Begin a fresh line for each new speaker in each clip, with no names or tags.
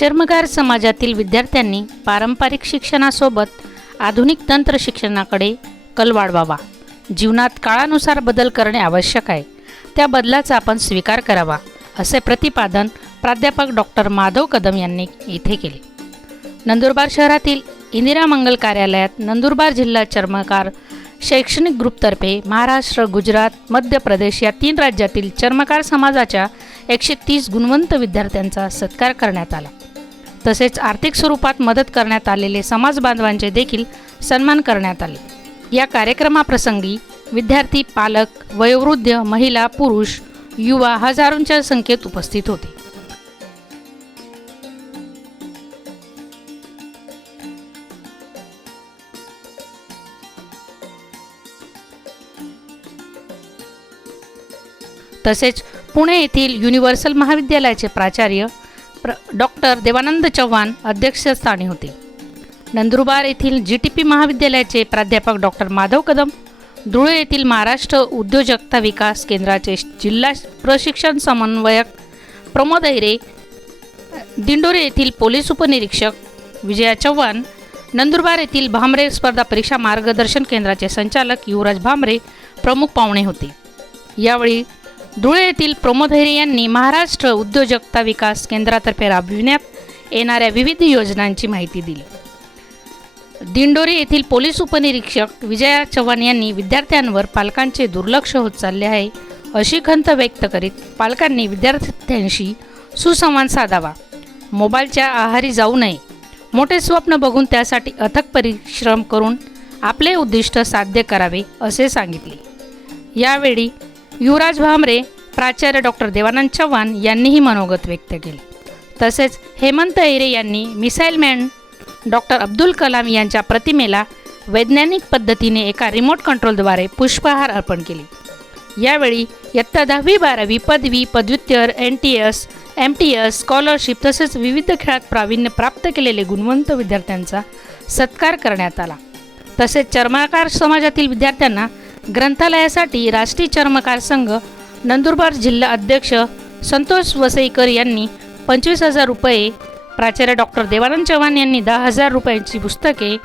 चर्मकार समाजातील विद्यार्थ्यांनी पारंपरिक शिक्षणासोबत आधुनिक तंत्र शिक्षणाकडे कल वाढवावा. जीवनात काळानुसार बदल करणे आवश्यक आहे. त्या बदलाचा आपण स्वीकार करावा असे प्रतिपादन प्राध्यापक डॉक्टर माधव कदम यांनी इथे केले. नंदुरबार शहरातील इंदिरा मंगल कार्यालयात नंदुरबार जिल्हा चर्मकार शैक्षणिक ग्रुपतर्फे महाराष्ट्र गुजरात मध्य प्रदेश या तीन राज्यातील चर्मकार समाजाच्या एकशे तीस गुणवंत विद्यार्थ्यांचा सत्कार करण्यात आला. तसेच आर्थिक स्वरूपात मदत करण्यात आलेले समाज बांधवांचे देखील सन्मान करण्यात आले. या कार्यक्रमाप्रसंगी विद्यार्थी पालक वयोवृद्ध महिला पुरुष युवा हजारोंच्या संख्येत उपस्थित होते. तसेच पुणे येथील युनिव्हर्सल महाविद्यालयाचे प्राचार्य प्र डॉक्टर देवानंद चव्हाण अध्यक्षस्थानी होते. नंदुरबार येथील जी टी पी महाविद्यालयाचे प्राध्यापक डॉक्टर माधव कदम धुळे येथील महाराष्ट्र उद्योजकता विकास केंद्राचे जिल्हा प्रशिक्षण समन्वयक प्रमोद ऐरे दिंडोरे येथील पोलीस उपनिरीक्षक विजया चव्हाण नंदुरबार येथील भामरे स्पर्धा परीक्षा मार्गदर्शन केंद्राचे संचालक युवराज भामरे प्रमुख पाहुणे होते. यावेळी धुळे येथील प्रमोदहरी यांनी महाराष्ट्र उद्योजकता विकास केंद्रातर्फे राबविण्यात येणाऱ्या विविध योजनांची माहिती दिली. दिंडोरी येथील पोलीस उपनिरीक्षक विजया चव्हाण यांनी विद्यार्थ्यांवर पालकांचे दुर्लक्ष होत चालले आहे अशी खंत व्यक्त करीत पालकांनी विद्यार्थ्यांशी सुसंवाद साधावा. मोबाईलच्या आहारी जाऊ नये. मोठे स्वप्न बघून त्यासाठी अथक परिश्रम करून आपले उद्दिष्ट साध्य करावे असे सांगितले. यावेळी युवराज भामरे प्राचार्य डॉक्टर देवानंद चव्हाण यांनीही मनोगत व्यक्त केले. तसेच हेमंत ऐरे यांनी missile man doctor Abdul Kalam यांच्या प्रतिमेला वैज्ञानिक पद्धतीने एका रिमोट कंट्रोलद्वारे पुष्पहार अर्पण केले. यावेळी इयत्ता दहावी बारावी पदवी पदव्युत्तर N T S M T S scholarship तसेच विविध खेळात प्रावीण्य प्राप्त केलेले गुणवंत विद्यार्थ्यांचा सत्कार करण्यात आला. तसेच चर्माकार समाजातील विद्यार्थ्यांना ग्रंथालयासाठी राष्ट्रीय चर्मकार संघ नंदुरबार जिल्हा अध्यक्ष संतोष वसईकर यांनी पंचवीस हजार रुपये प्राचार्य डॉक्टर देवानंद चव्हाण यांनी दहा हजार रुपयांची पुस्तके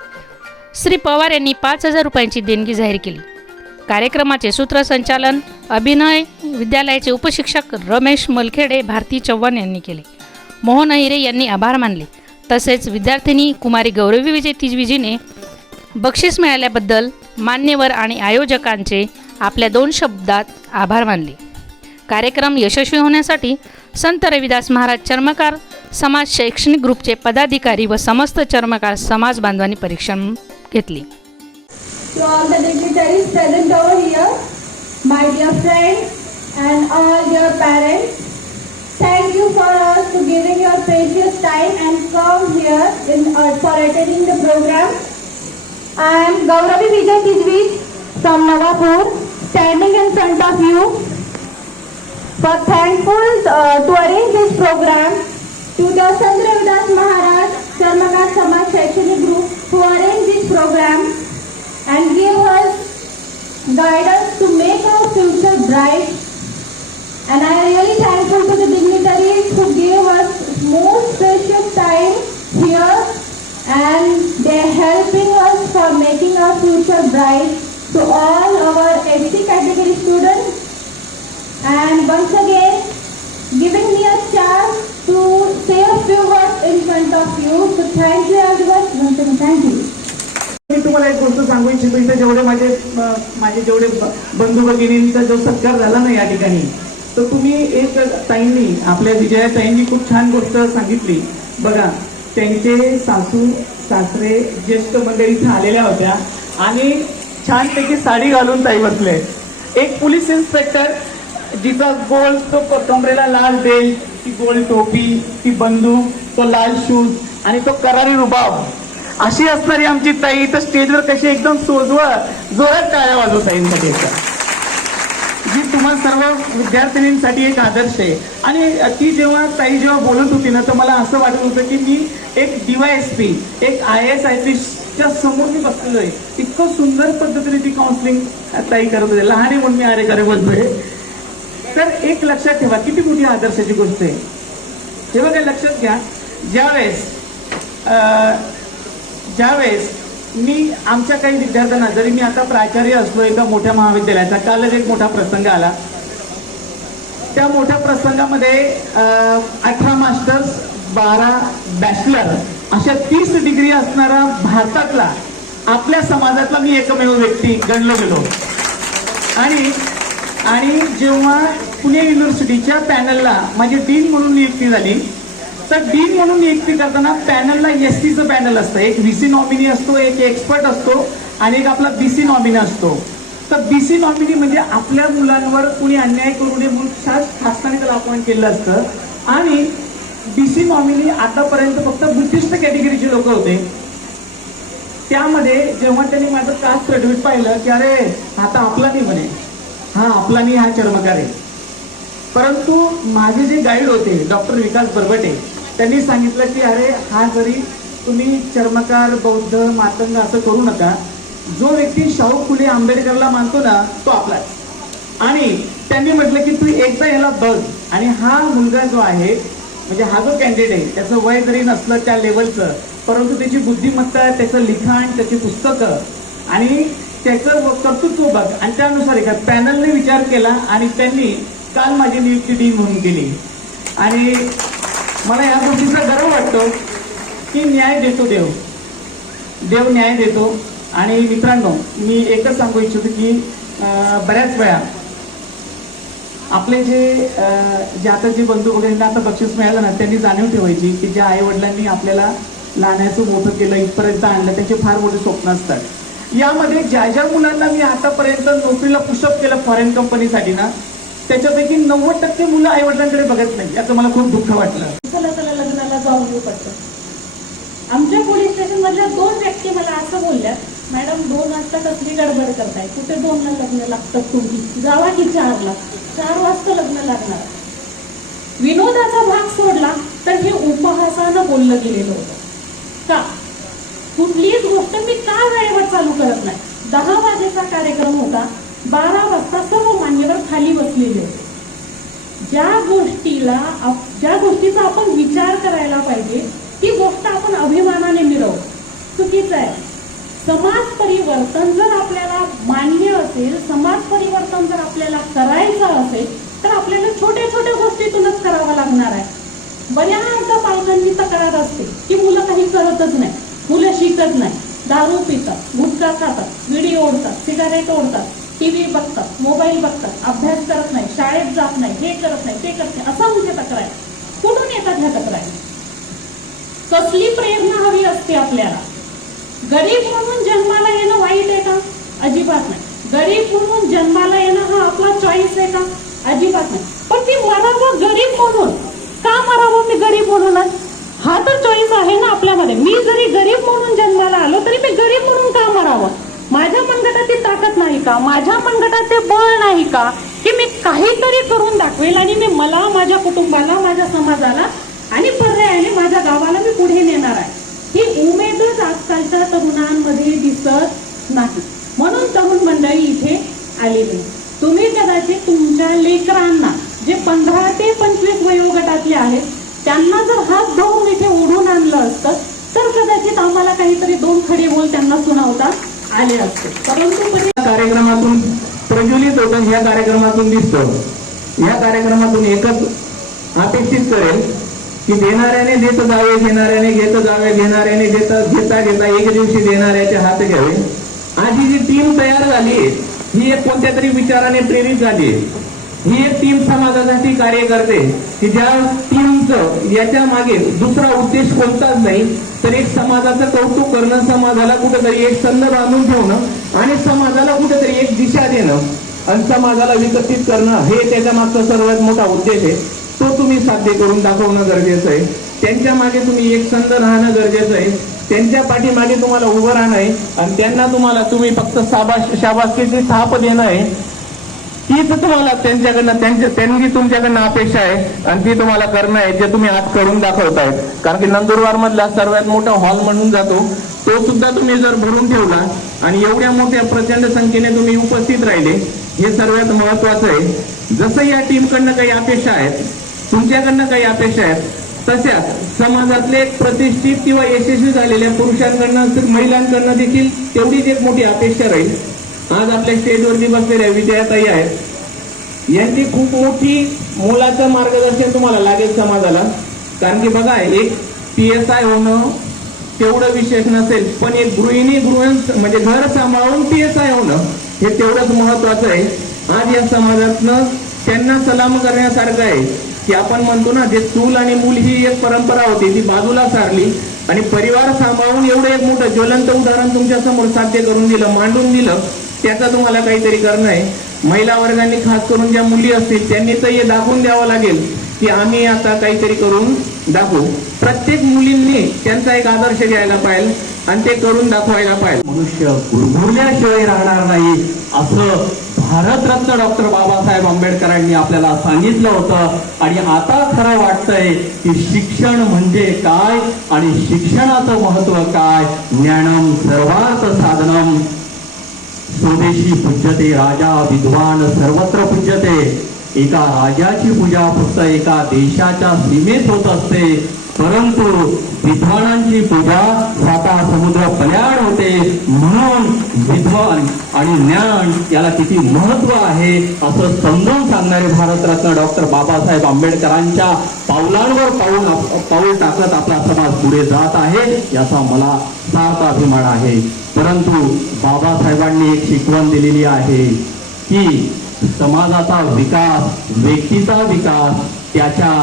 श्री पवार यांनी पाच हजार रुपयांची देणगी जाहीर केली. कार्यक्रमाचे सूत्रसंचालन अभिनय विद्यालयाचे उपशिक्षक रमेश मलखेडे भारती चव्हाण यांनी केले. मोहन अहिरे यांनी आभार मानले. तसेच विद्यार्थिनी कुमारी गौरवी विजय तिजविजीने बक्षीस मिळाल्याबद्दल मान्यवर आणि आयोजकांचे आपल्या दोन शब्दात आभार मानले. कार्यक्रम यशस्वी होण्यासाठी संत रविदास महाराज चर्मकार समाज शैक्षणिक ग्रुपचे पदाधिकारी व समस्त चर्मकार समाज बांधवांनी परीक्षण घेतले.
I am Gauravi Vijay Tijvij from Nagapur, standing in front of you. For thankful uh, to arrange this program to the Sant Maharaj Charmakar Samaj Shaikshanik Group who arranged this program and give us guidance to make our future bright. And I am really thankful to the dignitaries who gave us most precious time here and they are our future bright to all our SC category students. And once again, giving me a chance to say a few words in front of you. So thank you everyone. Once again, thank you.
मी तुम्हाला एक गोष्ट सांगू इच्छितो इथे जेवढे माझे माझे जेवढे बंधू भगिनींचा जो सत्कार झाला ना या ठिकाणी तर तुम्ही एक ताईंनी आपल्या विजया ताईंनी खूप छान गोष्ट सांगितली बघा त्यांचे सासू सासरे ज्येष्ठ मंडळी इथे आलेल्या होत्या. आणि छानपैकी साडी घालून ताई बसले. एक पोलीस इन्स्पेक्टर जिचा गोल तो कमरेला लाल बेल्ट ती गोल टोपी ती बंदूक तो लाल शूज आणि तो करारी रुबाब. अशी असणारी आमची ताई तर स्टेजवर कशी एकदम सोजव जोरात टाळ्या वाजवत ताईंसाठी जी तुम्हाला सर्व विद्यार्थिनींसाठी एक आदर्श आहे. आणि ती जेव्हा ताई जेव्हा बोलत होती ना तर मला असं वाटत होतं की मी एक डीवायएसपी एक आय एस आय च्या समोर मी बसलेलो आहे. इतकं सुंदर पद्धतीने ती काउन्सिलिंग ताई करत होते. लहान आहे म्हणून मी अरे करे बोलतोय. तर एक लक्षात ठेवा किती मोठी आदर्शाची गोष्ट आहे. तेव्हा काही लक्षात घ्या. ज्यावेळेस अं, ज्यावेळेस मी आमच्या काही विद्यार्थ्यांना जरी मी आता प्राचार्य असलो एका मोठ्या महाविद्यालयाचा कालच एक मोठा प्रसंग आला. त्या मोठ्या प्रसंगामध्ये अठरा मास्टर्स बारा बॅचलर अशा तीस डिग्री असणारा भारतातला आपल्या समाजातला मी एकमेव व्यक्ती गणलो गेलो. आणि आणि जेव्हा पुणे युनिव्हर्सिटीच्या पॅनलला माझी डीन म्हणून नियुक्ती झाली तर डीन म्हणून नियुक्ती करताना पॅनलला एस सीचं पॅनल असतं. एक व्ही सी नॉमिनी असतो एक एक्सपर्ट असतो आणि एक आपला बी सी नॉमिनी असतो. तर बी सी नॉमिनी म्हणजे आपल्या मुलांवर कुणी अन्याय करू नये म्हणून शासनाने त्याला अपॉइंट केलं असतं. आणि बीसी नॉमिनी आतापर्यंत फक्त बुद्धिस्ट कॅटेगरीचे लोक होते. त्यामध्ये जेव्हा त्यांनी माझं कास्ट सर्टिफिकेट पाहिलं की अरे आता आपला नाही म्हणे. हा आपला नाही हा चर्मकार आहे. परंतु माझे जे गाईड होते डॉक्टर विकास बरबटे त्यांनी सांगितलं की अरे हा जरी तुम्ही चर्मकार बौद्ध मातंग असं करू नका जो व्यक्ती शाहू फुले आंबेडकरला मानतो ना तो आपला आणि त्यांनी म्हटलं की तू एकदा याला बघ. आणि हा मुलगा जो आहे म्हणजे हा जो कॅन्डिडेट आहे त्याचं वय जरी नसलं त्या लेवलचं परंतु त्याची बुद्धिमत्ता त्याचं लिखाण त्याची पुस्तकं आणि त्याचं व- कर्तृत्व बघ. आणि त्यानुसार एका पॅनलने विचार केला आणि त्यांनी काल माझी नियुक्ती डी म्हणून केली. आणि मला या गोष्टीचा गर्व वाटतो की न्याय देतो देव. देव न्याय देतो. आणि मित्रांनो मी एकच सांगू इच्छितो की बऱ्याच वेळा आपले जे जे आता जे बंधू वगैरेंना आता बक्षीस मिळालं ना त्यांनी जाणीव ठेवायची की ज्या आई वडिलांनी आपल्याला लहानाचं मोठं केलं इथपर्यंत आणलं त्यांचे फार मोठे स्वप्न असतात. यामध्ये ज्या ज्या मुलांना मी आतापर्यंत नोकरीला पुशअप केलं फॉरेन कंपनीसाठी ना त्याच्यापैकी नव्वद टक्के मुलं आईवडिलांकडे बघत नाही याचं मला खूप दुःख वाटलं.
चला चला लग्नाला जाऊन येऊ आमच्या पोलीस स्टेशन मधल्या दोन व्यक्ती मला असं बोलल्या मॅडम दोन वाजता कसली गडबड करताय? कुठे दोनला लग्न लागतं तुम्ही? जावा की चारला चार वाजता लग्न लागणार. विनोदाचा भाग सोडला तर हे उपहासानं बोललं गेलेलं होतं. का? कुठलीच गोष्ट मी का वेळेवर चालू करत नाही? दहा वाजेचा कार्यक्रम होता बारा वाजता सर्व मान्यवर खाली बसलेले होते. ज्या गोष्टीला ज्या गोष्टीचा आपण विचार करायला पाहिजे ती गोष्ट आपण अभिमानाने मिळवू चुकीचं आहे. समाज परिवर्तन जर आपल्याला मान्य असेल समाज परिवर्तन जर आपल्याला करायचं असेल तर आपल्याला छोट्या छोट्या गोष्टीतूनच करावं लागणार आहे. बऱ्याचदा पालकांची तक्रार असते की मुलं काही करतच नाही मुलं शिकत नाही. दारू पितात गुटखा खातात विडी ओढतात सिगारेट ओढतात टीव्ही बघतात मोबाईल बघतात अभ्यास करत नाही शाळेत जात नाही हे करत नाही ते करत नाही असा म्हणजे तक्रार आहे. कुठून येतात ह्या तक्रारी? कसली प्रेरणा हवी असते आपल्याला? गरीब म्हणून जन्माला येणं वाईट आहे का? अजिबात नाही. गरीब म्हणून जन्माला येणं हा आपला चॉईस आहे का? अजिबात नाही. पण ती मरावं गरीब म्हणून का मरावं मी गरीब म्हणूनच हा तर चॉईस आहे ना आपल्यामध्ये. मी जरी गरीब म्हणून जन्माला आलो तरी मी गरीब म्हणून का मरावं? माझ्या मनगटात ती ताकद नाही का? माझ्या मनगटात ते बळ नाही का? की मी काहीतरी करून दाखवेल आणि मी मला माझ्या कुटुंबाला माझ्या समाजाला आणि पर्यायाने माझ्या गावाला मी पुढे नेणार आहे. ही उमेद आजकालच्या तरुणांमध्ये दिसत नाही. म्हणून तरुण मंडळी इथे आलेली. तुम्ही कदाचित तुमच्या लेकरांना जे पंधरा ते पंचवीस वयोगटातले आहेत त्यांना जर हात धरून इथे ओढून आणलं असतं तर कदाचित आम्हाला काहीतरी दोन खडे बोल त्यांना सुनावता आले असते. परंतु
कार्यक्रमातून प्रज्वलित होतं ह्या कार्यक्रमातून दिसतं. या कार्यक्रमातून एकच अपेक्षित करेल की देणाऱ्याने देत जावे घेणाऱ्याने घेत जावे घेणाऱ्याने देत घेता घेता एक दिवशी देणाऱ्याचे हात घ्यावे. आधी जी टीम तयार झाली ही एक कोणत्या तरी विचाराने प्रेरित झाली ही एक टीम समाजासाठी कार्य करते. की ज्या टीमचं याच्या मागे दुसरा उद्देश कोणताच नाही तर एक समाजाचं कौतुक करणं समाजाला कुठेतरी एक संद बांधून ठेवणं आणि समाजाला कुठेतरी एक दिशा देणं. आणि समाजाला विकसित करणं हे त्याच्या मागचा सर्वात मोठा उद्देश आहे. तुम्ही साध्य करून दाखवणं गरजेचं आहे. त्यांच्या मागे तुम्ही एक संद राहणं गरजेचं आहे. त्यांच्या पाठीमागे तुम्हाला उभं राहणं आहे. आणि त्यांना तुम्हाला तुम्ही फक्त साबाश शाबासकीची थाप देणं आहे. तीच तुम्हाला त्यांच्याकडनं त्यांच्या त्यांनी तुमच्याकडनं अपेक्षा आहे. आणि ती तुम्हाला करणं आहे जे तुम्ही आज करून दाखवताय कारण की नंदुरबार मधला सर्वात मोठा हॉल म्हणून जातो. तो सुद्धा तुम्ही जर भरून ठेवला आणि एवढ्या मोठ्या प्रचंड संख्येने तुम्ही उपस्थित राहिले हे सर्वात महत्वाचं आहे. जसं या टीमकडनं काही अपेक्षा आहेत तुमच्याकडनं काही अपेक्षा आहेत?
तशाच समाजातले प्रतिष्ठित किंवा यशस्वी झालेल्या पुरुषांकडनं महिलांकडनं देखील तेवढीच एक मोठी अपेक्षा राहील. आज आपल्या स्टेजवरती बसलेल्या विजयाताई आहेत. यांची खूप मोठी मोलाचं मार्गदर्शन तुम्हाला लागेल समाजाला. कारण की बघा एक पी एस आय होणं तेवढं विशेष नसेल पण एक गृहिणी गृह म्हणजे घर सांभाळून पी एस आय होणं हे तेवढंच महत्वाचं आहे. आज या समाजातनं त्यांना सलाम करण्यासारखं आहे. की आपण म्हणतो ना जे चूल आणि मूल ही एक परंपरा होती ती बाजूला सारली आणि परिवार सांभाळून एवढं एक मोठं ज्वलंत उदाहरण तुमच्यासमोर साध्य करून दिलं मांडून दिलं त्याचा तुम्हाला काहीतरी करणं आहे. महिला वर्गांनी खास करून ज्या मुली असतील त्यांनी तर हे दाखवून द्यावं लागेल की आम्ही आता काहीतरी करून दाखवू. प्रत्येक मुलींनी त्यांचा एक आदर्श घ्यायला पाहिजे आणि ते करून दाखवायला पाहिजे.
मनुष्य गुरगुरल्याशिवाय राहणार नाही असं भारतरत्न डॉक्टर बाबासाहेब आंबेडकरांनी आपल्याला सांगितलं होतं. आणि आता खरं वाटतंय की शिक्षण म्हणजे काय आणि शिक्षणाचं महत्त्व काय? ज्ञानम सर्वार्थ साधनम. स्वदेशी पूज्यते राजा विद्वान सर्वत्र पूज्यते. एका राजाची पूजा फक्त एका देशाच्या सीमेत होत असते. परंतु विद्वानांची पूजा स्वतः समुद्र पल्याड होते म्हणून विद्वान आणि ज्ञान याला किती महत्त्व आहे असं समजून सांगणारे भारतरत्न डॉक्टर बाबासाहेब आंबेडकरांच्या पावलांवर पाऊल पाऊल टाकत आपला समाज पुढे जात आहे याचा मला सार्थ अभिमान आहे. परंतु बाबासाहेबांनी एक शिकवण दिलेली आहे की समाजाचा विकास व्यक्तीचा विकास त्याच्या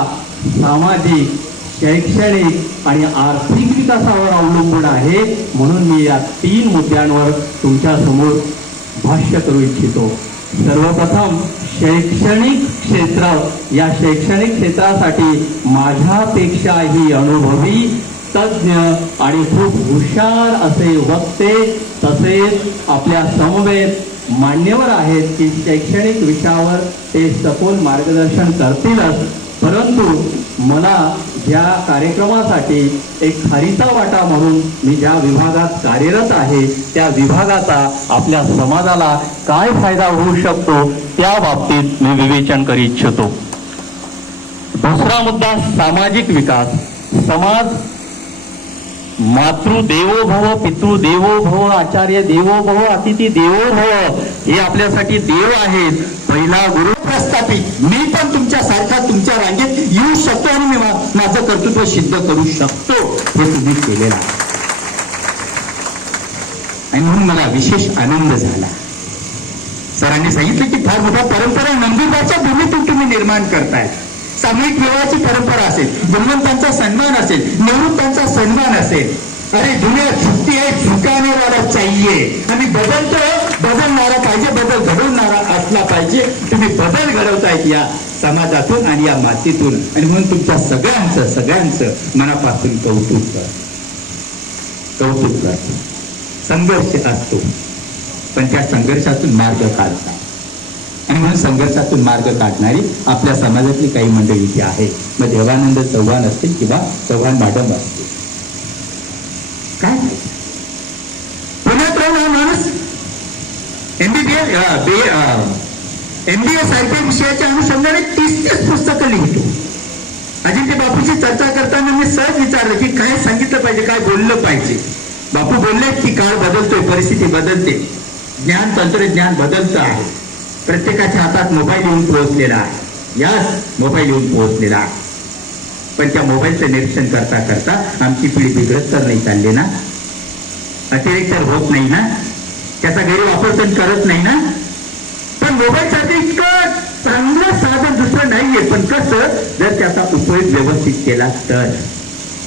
सामाजिक शैक्षणिक आणि आर्थिक विकासावर अवलंबून आहे. म्हणून मी या तीन मुद्द्यांवर तुमच्यासमोर भाष्य करू इच्छितो. सर्वप्रथम शैक्षणिक क्षेत्र. या शैक्षणिक क्षेत्रासाठी माझ्यापेक्षाही अनुभवी तज्ज्ञ आणि खूप हुशार असे वक्ते तसेच आपल्या समवेत मान्यवर आहेत की शैक्षणिक विषयावर ते सखोल मार्गदर्शन करतीलच. परंतु मला ज्या कार्यक्रमासाठी एक खारीचा वाटा म्हणून मी ज्या विभागात कार्यरत आहे त्या विभागाचा आपल्या समाजाला काय फायदा होऊ शकतो त्या बाबतीत मी विवेचन करू इच्छितो. दुसरा मुद्दा सामाजिक विकास. समाज मातृ देवो भव पितृ देवो भव आचार्य देवो भव अतिथी देवो भव हे आपल्यासाठी देव आहेत. पहिला गुरु
प्रस्थापित. मी पण तुमच्या सारखा तुमच्या रांगेत येऊ शकतो आणि मी माझं कर्तृत्व सिद्ध करू शकतो हे तुम्ही केलेलं आहे. आणि म्हणून मला विशेष आनंद झाला. सरांनी सांगितलं की फार मोठ्या परंपरा नंदुरबारच्या भूमीतून तुम्ही निर्माण करताय. सामूहिक विवाहाची परंपरा असेल गुणवंतांचा सन्मान असेल निवृत्तांचा सन्मान असेल. अरे दुनिया छुट्टी आहे झुकाने वाला चाहिए आणि बदलतोय असला पाहिजे तुम्ही बदल घडवतायत या समाजातून आणि या मातीतून. आणि म्हणून तुमच्या सगळ्यांचं सगळ्यांचं मनापासून कौतुक कर. कौतुक करतो संघर्ष असतो. पण त्या संघर्षातून मार्ग काढतात आणि म्हणून संघर्षातून मार्ग काढणारी आपल्या समाजातली काही मंडळी जी आहे मग देवानंद चव्हाण असतील किंवा चव्हाण मॅडम असतील. काय पुण्यात राहून हा माणूस? एमबीबीएस एमबीए सारख्या विषयाच्या अनुषंगाने तीस तीस पुस्तकं लिहितो अजिंक्य बापूची चर्चा करताना मी सहज विचारलं की काय सांगितलं पाहिजे काय बोललं पाहिजे? बापू बोलले की काळ बदलतोय परिस्थिती बदलते. ज्ञान तंत्रज्ञान बदलतं आहे. प्रत्येकाच्या हातात मोबाईल येऊन पोहोचलेला आहे. यास मोबाईल येऊन पोहोचलेला आहे. पण त्या मोबाईलचं निरीक्षण करता करता आमची पिढी बिघडत तर नाही चालली ना? अतिरेक तर होत नाही ना? त्याचा गैरवापर तर करत नाही ना? मोबाईलसाठी इतकं चांगलं साधन दुसरं नाहीये. पण कसं जर त्याचा उपयोग व्यवस्थित केला तर.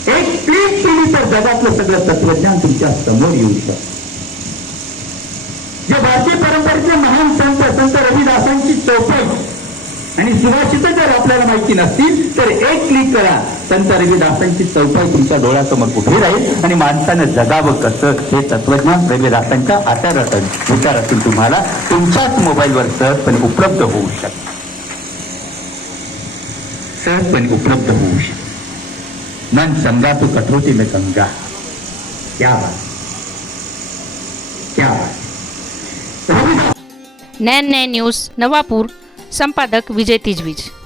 एक क्लिक केली तर जगातलं सगळं तत्वज्ञान तुमच्यासमोर येऊ शकतं. जे भारतीय परंपरेचे महान संत संत रविदासांची चौपट आणि सुभाषित जर आपल्याला माहिती नसतील तर एक क्लिक करा. संत रविदासांची चौपाई तुमच्या डोळ्यासमोर उभी राहील? आणि माणसानं जगावं कसं? हे तत्वज्ञान रविदासांच्या आचारातून विचारातून तुम्हाला तुमच्याच मोबाईलवर सहजपणे उपलब्ध होऊ शकतं. सहजपणे उपलब्ध होऊ शकतं. मन समजा तू कठोती में समजा क्या बात. क्या बात. रविदास
नॅन नॅन न्यूज नवापूर. સંપાદક વિજય તિજવીજ.